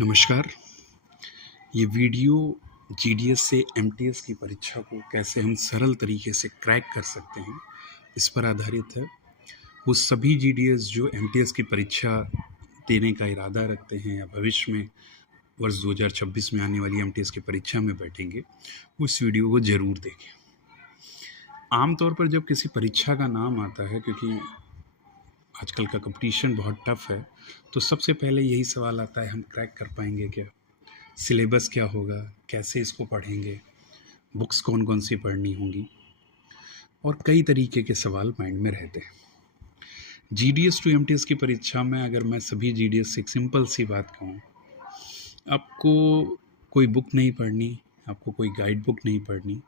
नमस्कार। ये video GDS से एमटीएस की परीक्षा को कैसे हम सरल तरीके से क्रैक कर सकते हैं, इस पर आधारित है। वो सभी जीडीएस जो एमटीएस की परीक्षा देने का इरादा रखते हैं या भविष्य में वर्ष 2026 में आने वाली एमटीएस की परीक्षा में बैठेंगे, वो इस वीडियो को ज़रूर देखें। आमतौर पर जब किसी परीक्षा का नाम आता है, क्योंकि आजकल का कंपटीशन बहुत टफ है, तो सबसे पहले यही सवाल आता है, हम क्रैक कर पाएंगे क्या? सिलेबस क्या होगा, कैसे इसको पढ़ेंगे, बुक्स कौन कौन सी पढ़नी होंगी, और कई तरीके के सवाल माइंड में रहते हैं। जीडीएस टू एमटीएस की परीक्षा में अगर मैं सभी जीडीएस से एक सिंपल सी बात कहूँ, आपको कोई बुक नहीं पढ़नी, आपको कोई गाइड बुक नहीं पढ़नी,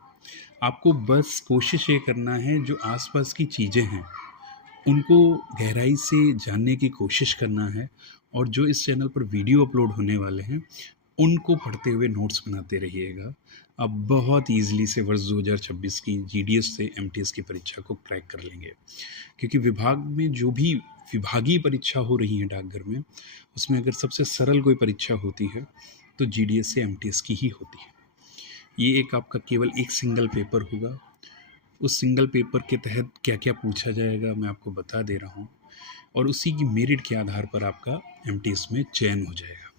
आपको बस कोशिश ये करना है जो आसपास की चीज़ें हैं उनको गहराई से जानने की कोशिश करना है, और जो इस चैनल पर वीडियो अपलोड होने वाले हैं उनको पढ़ते हुए नोट्स बनाते रहिएगा। आप बहुत ईजिली से वर्ष 2026 की जीडीएस से एमटीएस की परीक्षा को क्रैक कर लेंगे, क्योंकि विभाग में जो भी विभागीय परीक्षा हो रही है डाकघर में, उसमें अगर सबसे सरल कोई परीक्षा होती है तो जीडीएस से एमटीएस की ही होती है। ये एक आपका केवल एक सिंगल पेपर होगा। उस सिंगल पेपर के तहत क्या क्या पूछा जाएगा मैं आपको बता दे रहा हूँ, और उसी की मेरिट के आधार पर आपका एमटीएस में चयन हो जाएगा।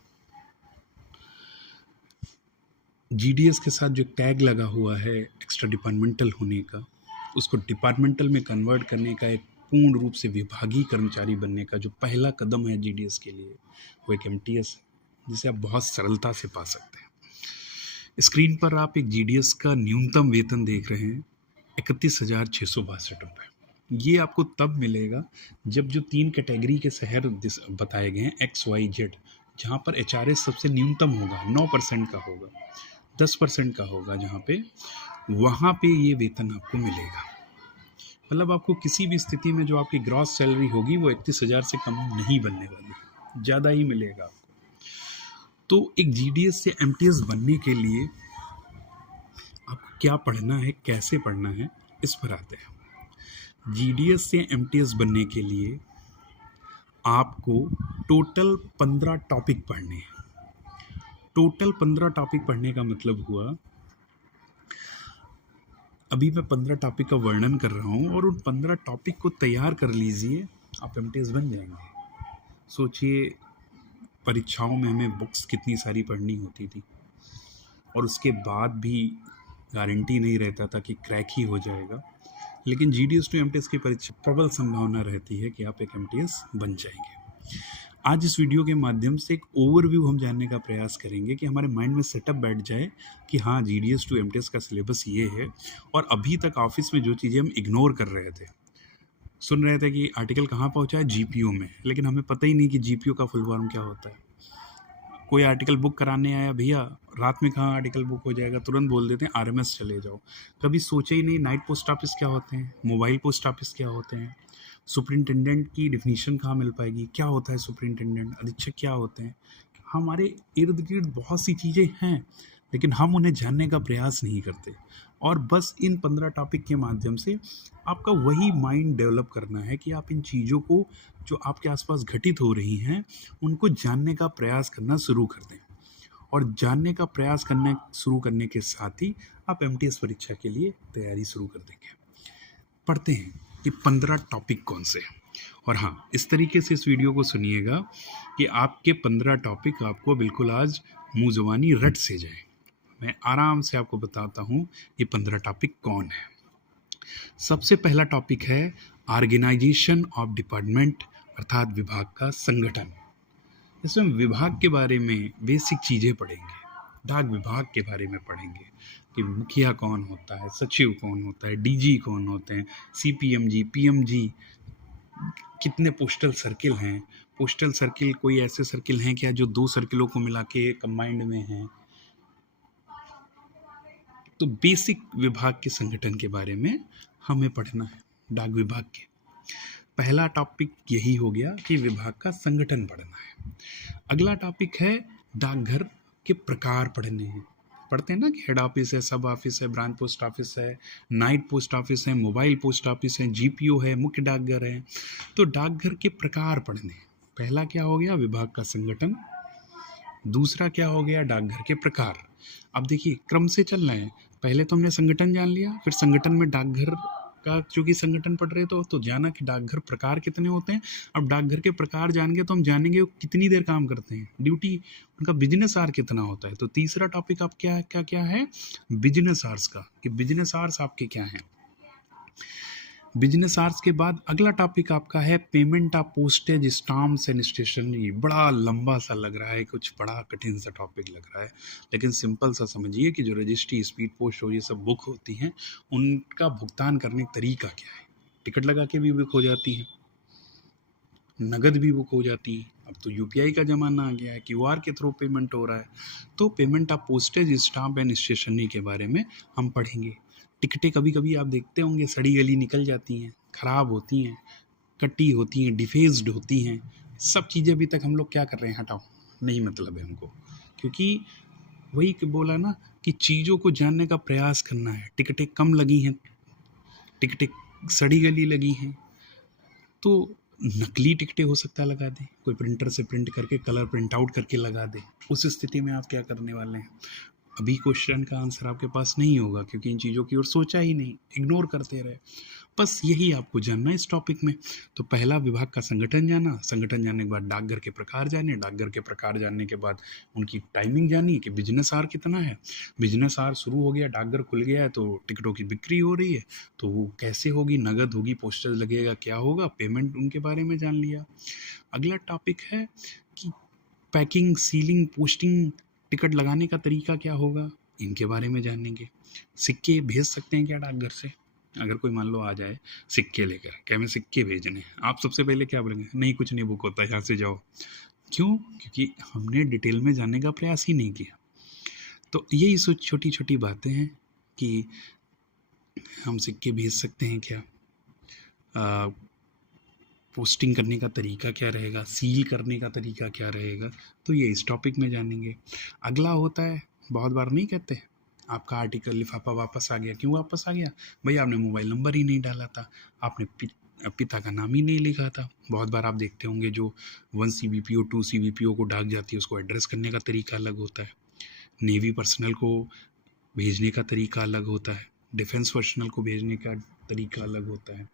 जीडीएस के साथ जो टैग लगा हुआ है एक्स्ट्रा डिपार्टमेंटल होने का, उसको डिपार्टमेंटल में कन्वर्ट करने का, एक पूर्ण रूप से विभागीय कर्मचारी बनने का जो पहला कदम है जीडीएस के लिए, वो एक एमटीएस है, जिसे आप बहुत सरलता से पा सकते हैं। स्क्रीन पर आप एक जीडीएस का न्यूनतम वेतन देख रहे हैं, 31,662 रुपये। ये आपको तब मिलेगा जब जो 3 कैटेगरी के शहर बताए गए हैं XYZ, जहाँ पर एचआरएस सबसे न्यूनतम होगा, 9% का होगा, 10% का होगा, जहाँ पे वहाँ पे ये वेतन आपको मिलेगा। मतलब आपको किसी भी स्थिति में जो आपकी ग्रॉस सैलरी होगी वो 31,000 से कम नहीं बनने वाली, ज़्यादा ही मिलेगा आपको। तो एक जीडीएस से एमटीएस बनने के लिए आपको क्या पढ़ना है, कैसे पढ़ना है, इस पर आते हैं। जीडीएस से एमटीएस बनने के लिए आपको टोटल 15 टॉपिक पढ़ने हैं। टोटल 15 टॉपिक पढ़ने का मतलब हुआ, अभी मैं 15 टॉपिक का वर्णन कर रहा हूँ, और उन 15 टॉपिक को तैयार कर लीजिए, आप एमटीएस बन जाएंगे। सोचिए, परीक्षाओं में हमें बुक्स कितनी सारी पढ़नी होती थी, और उसके बाद भी गारंटी नहीं रहता था कि क्रैक ही हो जाएगा। लेकिन जीडीएस टू एमटीएस की परीक्षा प्रबल संभावना रहती है कि आप एक एमटीएस बन जाएंगे। आज इस वीडियो के माध्यम से एक ओवरव्यू हम जानने का प्रयास करेंगे कि हमारे माइंड में सेटअप बैठ जाए कि हाँ, जीडीएस टू एमटीएस का सिलेबस ये है, और अभी तक ऑफिस में जो चीज़ें हम इग्नोर कर रहे थे, सुन रहे थे कि आर्टिकल कहाँ पहुँचा है, जीपीओ में, लेकिन हमें पता ही नहीं कि जीपीओ का फुल फॉर्म क्या होता है। कोई आर्टिकल बुक कराने आया, भैया रात में कहाँ आर्टिकल बुक हो जाएगा, तुरंत बोल देते हैं आरएमएस चले जाओ। कभी सोचे ही नहीं नाइट पोस्ट ऑफिस क्या होते हैं, मोबाइल पोस्ट ऑफिस क्या होते हैं, सुपरिंटेंडेंट की डिफिनीशन कहाँ मिल पाएगी, क्या होता है सुपरिंटेंडेंट, अधीक्षक क्या होते हैं। हमारे इर्द गिर्द बहुत सी चीज़ें हैं, लेकिन हम उन्हें जानने का प्रयास नहीं करते, और बस इन 15 टॉपिक के माध्यम से आपका वही माइंड डेवलप करना है कि आप इन चीज़ों को जो आपके आसपास घटित हो रही हैं उनको जानने का प्रयास करना शुरू कर दें, और जानने का प्रयास करना शुरू करने के साथ ही आप एमटीएस परीक्षा के लिए तैयारी शुरू कर देंगे। पढ़ते हैं कि 15 टॉपिक कौन से हैं, और हाँ, इस तरीके से इस वीडियो को सुनिएगा कि आपके 15 टॉपिक आपको बिल्कुल आज मुँह ज़बानी रट से जाएं। मैं आराम से आपको बताता हूँ ये 15 टॉपिक कौन है। सबसे पहला टॉपिक है ऑर्गेनाइजेशन ऑफ डिपार्टमेंट, अर्थात विभाग का संगठन। इसमें विभाग के बारे में बेसिक चीज़ें पढ़ेंगे, डाक विभाग के बारे में पढ़ेंगे कि मुखिया कौन होता है, सचिव कौन होता है, डीजी कौन होते हैं, सीपीएमजी, पीएमजी, कितने पोस्टल सर्किल हैं, पोस्टल सर्किल कोई ऐसे सर्किल हैं क्या जो 2 सर्किलों को मिला के कंबाइंड में हैं। तो बेसिक विभाग के संगठन के बारे में हमें पढ़ना है, डाक विभाग के। पहला टॉपिक यही हो गया कि विभाग का संगठन पढ़ना है। अगला टॉपिक है डाकघर के प्रकार पढ़ने हैं। पढ़ते हैं ना कि हेड ऑफिस है, सब ऑफिस है, ब्रांच पोस्ट ऑफिस है, नाइट पोस्ट ऑफिस है, मोबाइल पोस्ट ऑफिस है, जीपीओ है, मुख्य डाकघर है। तो डाकघर के प्रकार पढ़ने हैं। पहला क्या हो गया, विभाग का संगठन। दूसरा क्या हो गया, डाकघर के प्रकार। अब देखिए क्रम से चल रहे हैं, पहले तो हमने संगठन जान लिया, फिर संगठन में डाकघर का चूंकि संगठन पढ़ रहे तो जाना कि डाकघर प्रकार कितने होते हैं। अब डाकघर के प्रकार जान गए तो हम जानेंगे वो कितनी देर काम करते हैं, ड्यूटी उनका बिजनेस आवर कितना होता है। तो तीसरा टॉपिक आप क्या है, बिजनेस आवर्स का, कि बिजनेस आवर्स आपके क्या हैं। बिजनेस आवर्स के बाद अगला टॉपिक आपका है payment of postage stamps and stationery. बड़ा लंबा सा लग रहा है, कुछ बड़ा कठिन सा टॉपिक लग रहा है, लेकिन सिंपल सा समझिए कि जो रजिस्ट्री, स्पीड पोस्ट और ये सब बुक होती हैं, उनका भुगतान करने का तरीका क्या है। टिकट लगा के भी बुक हो जाती हैं, नगद भी बुक हो जाती है। अब तो यूपीआई का ज़माना आ गया है, क्यूआर के थ्रू पेमेंट हो रहा है। तो payment of postage stamp and stationery के बारे में हम पढ़ेंगे। टिकटें कभी कभी आप देखते होंगे सड़ी गली निकल जाती हैं, ख़राब होती हैं, कटी होती हैं, डिफेज्ड होती हैं। सब चीज़ें अभी तक हम लोग क्या कर रहे हैं, हटाओ, नहीं मतलब है हमको, क्योंकि वही बोला ना कि चीज़ों को जानने का प्रयास करना है। टिकटें कम लगी हैं, टिकटें सड़ी गली लगी हैं, तो नकली टिकटें हो सकता है लगा दें, कोई प्रिंटर से प्रिंट करके कलर प्रिंट आउट करके लगा दे। उस स्थिति में आप क्या करने वाले हैं, अभी क्वेश्चन का आंसर आपके पास नहीं होगा, क्योंकि इन चीज़ों की ओर सोचा ही नहीं, इग्नोर करते रहे। बस यही आपको जानना है इस टॉपिक में। तो पहला विभाग का संगठन जाना, संगठन जानने के बाद डाकघर के प्रकार जाने, डाकघर के प्रकार जानने के बाद उनकी टाइमिंग जानी कि बिजनेस आवर कितना है। बिजनेस आवर शुरू हो गया, डाकघर खुल गया है तो टिकटों की बिक्री हो रही है, तो वो कैसे होगी, नगद होगी, पोस्टल लगेगा, क्या होगा, पेमेंट उनके बारे में जान लिया। अगला टॉपिक है कि पैकिंग, सीलिंग, पोस्टिंग, टिकट लगाने का तरीका क्या होगा, इनके बारे में जानेंगे। सिक्के भेज सकते हैं क्या डाकघर से, अगर कोई मान लो आ जाए सिक्के लेकर, क्या मैं सिक्के भेजने हैं, आप सबसे पहले क्या बोलेंगे, नहीं कुछ नहीं बुक होता, यहाँ से जाओ। क्यों, क्योंकि हमने डिटेल में जानने का प्रयास ही नहीं किया। तो यही छोटी छोटी बातें हैं कि हम सिक्के भेज सकते हैं क्या, पोस्टिंग करने का तरीका क्या रहेगा, सील करने का तरीका क्या रहेगा, तो ये इस टॉपिक में जानेंगे। अगला होता है, बहुत बार नहीं कहते आपका आर्टिकल लिफाफा वापस आ गया, क्यों वापस आ गया, भाई आपने मोबाइल नंबर ही नहीं डाला था, आपने पिता का नाम ही नहीं लिखा था। बहुत बार आप देखते होंगे जो 1 CBPO 2 CBPO को डाक जाती है, उसको एड्रेस करने का तरीका अलग होता है, नेवी पर्सनल को भेजने का तरीका अलग होता है, डिफेंस पर्सनल को भेजने का तरीका अलग होता है।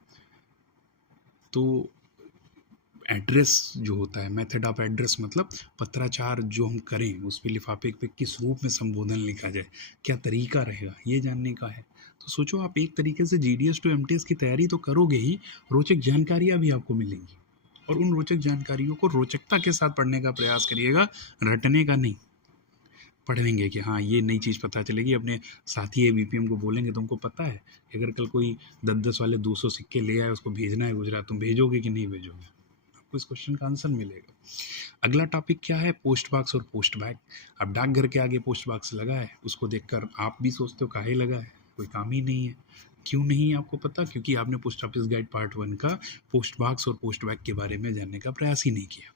तो एड्रेस जो होता है, मेथड ऑफ एड्रेस मतलब पत्राचार जो हम करें उस पर लिफाफे पे किस रूप में संबोधन लिखा जाए, क्या तरीका रहेगा, ये जानने का है। तो सोचो आप एक तरीके से GDS to MTS की तैयारी तो करोगे ही, रोचक जानकारियाँ भी आपको मिलेंगी, और उन रोचक जानकारियों को रोचकता के साथ पढ़ने का प्रयास करिएगा, रटने का नहीं। पढ़ेंगे कि हाँ ये नई चीज़ पता चलेगी, अपने साथी ABPM को बोलेंगे तुमको पता है कि अगर कल कोई 10-10 वाले 200 सिक्के ले आए, उसको भेजना है गुजरात, तुम भेजोगे कि नहीं भेजोगे, आपको इस क्वेश्चन का आंसर मिलेगा। अगला टॉपिक क्या है, पोस्ट बॉक्स और पोस्ट बैग। अब डाकघर के आगे पोस्ट बॉक्स लगा है, उसको देखकर आप भी सोचते हो काहे लगा है, कोई काम ही नहीं है। क्यों नहीं आपको पता, क्योंकि आपने पोस्ट ऑफिस गाइड पार्ट 1 का पोस्ट बॉक्स और पोस्ट बैग के बारे में जानने का प्रयास ही नहीं किया।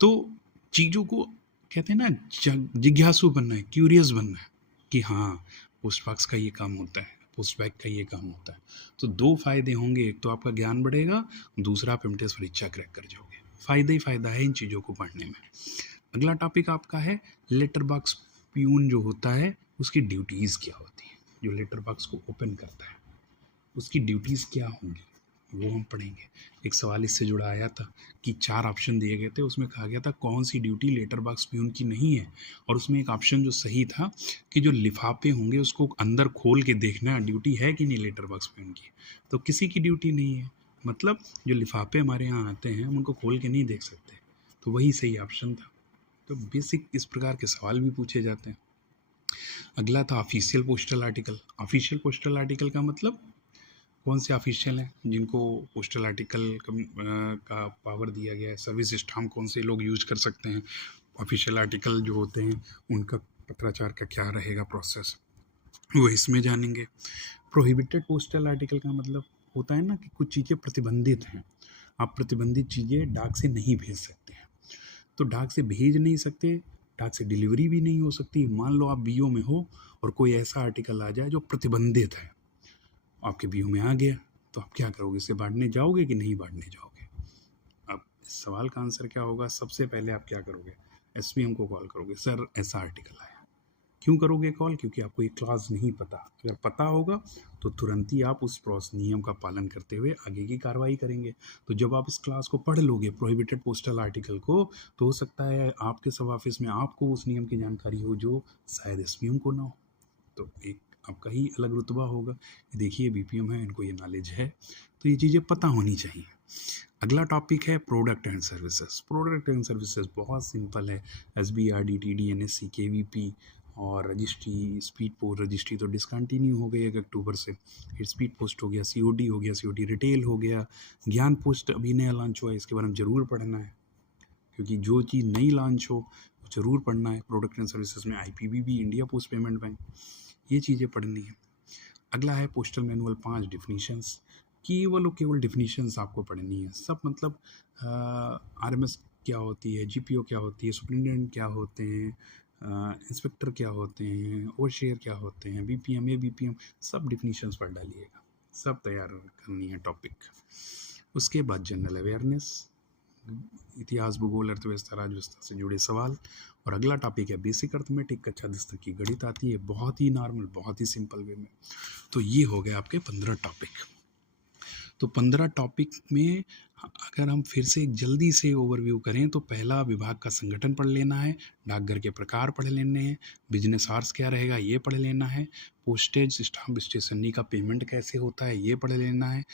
तो चीज़ों को कहते हैं ना, जिज्ञासु बनना है, क्यूरियस बनना है कि हाँ पोस्ट बॉक्स का ये काम होता है, पोस्ट बैग का ये काम होता है। तो 2 फायदे होंगे, एक तो आपका ज्ञान बढ़ेगा, दूसरा आप MTS परीक्षा क्रैक कर जाओगे। फ़ायदा ही फ़ायदा है इन चीज़ों को पढ़ने में। अगला टॉपिक आपका है लेटर बॉक्स प्यून जो होता है उसकी ड्यूटीज़ क्या होती हैं, जो लेटर बॉक्स को ओपन करता है उसकी ड्यूटीज़ क्या होंगी, वो हम पढ़ेंगे। एक सवाल इससे जुड़ा आया था कि 4 ऑप्शन दिए गए थे, उसमें कहा गया था कौन सी ड्यूटी लेटर बॉक्स प्यून की नहीं है, और उसमें एक ऑप्शन जो सही था कि जो लिफाफे होंगे उसको अंदर खोल के देखना ड्यूटी है कि नहीं लेटर बॉक्स प्यून की। तो किसी की ड्यूटी नहीं है, मतलब जो लिफाफे हमारे यहाँ आते हैं हम उनको खोल के नहीं देख सकते, तो वही सही ऑप्शन था। तो बेसिक इस प्रकार के सवाल भी पूछे जाते हैं। अगला था official postal article. Official postal article का मतलब कौन से ऑफिशियल हैं जिनको पोस्टल आर्टिकल का पावर दिया गया है, सर्विस स्टाम्प कौन से लोग यूज कर सकते हैं, ऑफिशियल आर्टिकल जो होते हैं उनका पत्राचार का क्या रहेगा प्रोसेस, वो इसमें जानेंगे। प्रोहिबिटेड पोस्टल आर्टिकल का मतलब होता है ना कि कुछ चीज़ें प्रतिबंधित हैं, आप प्रतिबंधित चीज़ें डाक से नहीं भेज सकते हैं। तो डाक से भेज नहीं सकते, डाक से डिलीवरी भी नहीं हो सकती। मान लो आप BO में हो और कोई ऐसा आर्टिकल आ जाए जो प्रतिबंधित है, आपके BO में आ गया, तो आप क्या करोगे, इसे बांटने जाओगे कि नहीं बांटने जाओगे। अब इस सवाल का आंसर क्या होगा, सबसे पहले आप क्या करोगे, एसपीएम को कॉल करोगे, सर ऐसा आर्टिकल आया। क्यों करोगे कॉल? क्योंकि आपको एक क्लॉज नहीं पता। अगर पता होगा तो तुरंत ही आप उस नियम का पालन करते हुए आगे की कार्रवाई करेंगे। तो जब आप इस क्लास को पढ़ लोगे, प्रोहिबिटेड पोस्टल आर्टिकल को, तो हो सकता है आपके सब ऑफिस में आपको उस नियम की जानकारी हो जो शायद एसपीएम को ना हो। तो एक आपका ही अलग रुतबा होगा कि देखिए बीपीएम है, इनको ये नॉलेज है, तो ये चीज़ें पता होनी चाहिए। अगला टॉपिक है product and services. Product and services बहुत सिंपल है। SBRD, TD, NSE, KVP और रजिस्ट्री, स्पीड पोस्ट रजिस्ट्री तो डिसकंटिन्यू हो गई 1 अक्टूबर से। स्पीड पोस्ट हो गया, COD हो गया, COD रिटेल हो गया, ज्ञान पोस्ट अभी नया लॉन्च हुआ है, इसके बारे में ज़रूर पढ़ना है क्योंकि जो चीज़ नई लॉन्च हो वो ज़रूर पढ़ना है। प्रोडक्ट एंड सर्विसेज में IPPB, India post payment bank, ये चीज़ें पढ़नी है। अगला है पोस्टल मैनुअल 5 डिफिनीशंस। केवल डिफिनीशंस आपको पढ़नी है। सब मतलब RMS क्या होती है, GPO क्या होती है, सुपरिटेंडेंट क्या होते हैं, इंस्पेक्टर क्या होते हैं, ओवरशेयर क्या होते हैं, BPM, ABPM, सब डिफिनीशंस पढ़ डालिएगा। सब तैयार करनी है टॉपिक। उसके बाद जनरल अवेयरनेस, इतिहास, भूगोल, अर्थव्यवस्था, राजव्यवस्था से जुड़े सवाल। और अगला टॉपिक है बेसिक अर्थमेटिक, कक्षा 10 तक की गणित आती है, बहुत ही नॉर्मल, बहुत ही सिंपल वे में। तो ये हो गए आपके 15 टॉपिक। तो 15 टॉपिक में अगर हम फिर से एक जल्दी से ओवरव्यू करें तो पहला विभाग का संगठन पढ़ लेना है, डाकघर के प्रकार पढ़ लेने हैं, बिजनेस आवर्स क्या रहेगा ये पढ़ लेना है, पोस्टेज स्टाम्प स्टेशनरी का पेमेंट कैसे होता है ये पढ़ लेना है,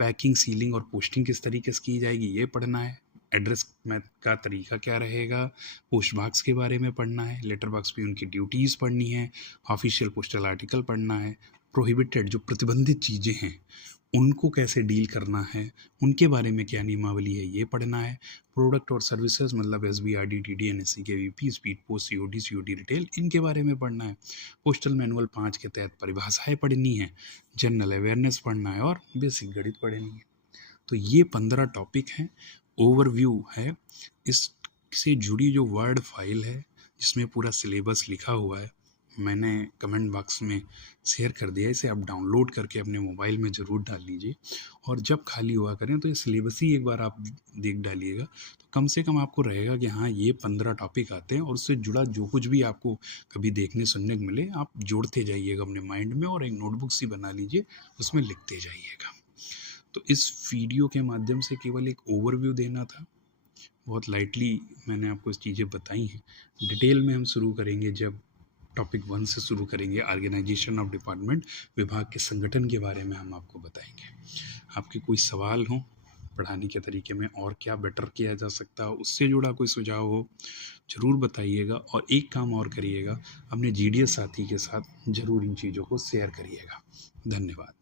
पैकिंग, सीलिंग और पोस्टिंग किस तरीके से की जाएगी ये पढ़ना है, एड्रेस मैथ का तरीका क्या रहेगा, पोस्ट बॉक्स के बारे में पढ़ना है, लेटर बॉक्स पे उनकी ड्यूटीज़ पढ़नी है, ऑफिशियल पोस्टल आर्टिकल पढ़ना है, प्रोहिबिटेड जो प्रतिबंधित चीज़ें हैं उनको कैसे डील करना है, उनके बारे में क्या नियमावली है ये पढ़ना है, प्रोडक्ट और सर्विसेज मतलब SBRD, TD, NSE, KVP, speed post, COD retail, इनके बारे में पढ़ना है, पोस्टल मैनुअल 5 के तहत परिभाषाएं पढ़नी है, जनरल अवेयरनेस पढ़ना है और बेसिक गणित पढ़नी है। तो ये 15 टॉपिक हैं, ओवरव्यू है। इससे जुड़ी जो वर्ड फाइल है जिसमें पूरा सिलेबस लिखा हुआ है मैंने कमेंट बॉक्स में शेयर कर दिया, इसे आप डाउनलोड करके अपने मोबाइल में ज़रूर डाल लीजिए और जब खाली हुआ करें तो ये सिलेबस ही एक बार आप देख डालिएगा तो कम से कम आपको रहेगा कि हाँ ये 15 टॉपिक आते हैं और उससे जुड़ा जो कुछ भी आपको कभी देखने सुनने को मिले आप जोड़ते जाइएगा अपने माइंड में और एक नोटबुक सी बना लीजिए, उसमें लिखते जाइएगा। तो इस वीडियो के माध्यम से केवल एक ओवरव्यू देना था, बहुत लाइटली मैंने आपको इस चीज़ें बताई हैं। डिटेल में हम शुरू करेंगे जब टॉपिक 1 से शुरू करेंगे, ऑर्गेनाइजेशन ऑफ डिपार्टमेंट, विभाग के संगठन के बारे में हम आपको बताएंगे। आपके कोई सवाल हो पढ़ाने के तरीके में और क्या बेटर किया जा सकता हो, उससे जुड़ा कोई सुझाव हो ज़रूर बताइएगा। और एक काम और करिएगा, अपने GDS साथी के साथ ज़रूर इन चीज़ों को शेयर करिएगा। धन्यवाद।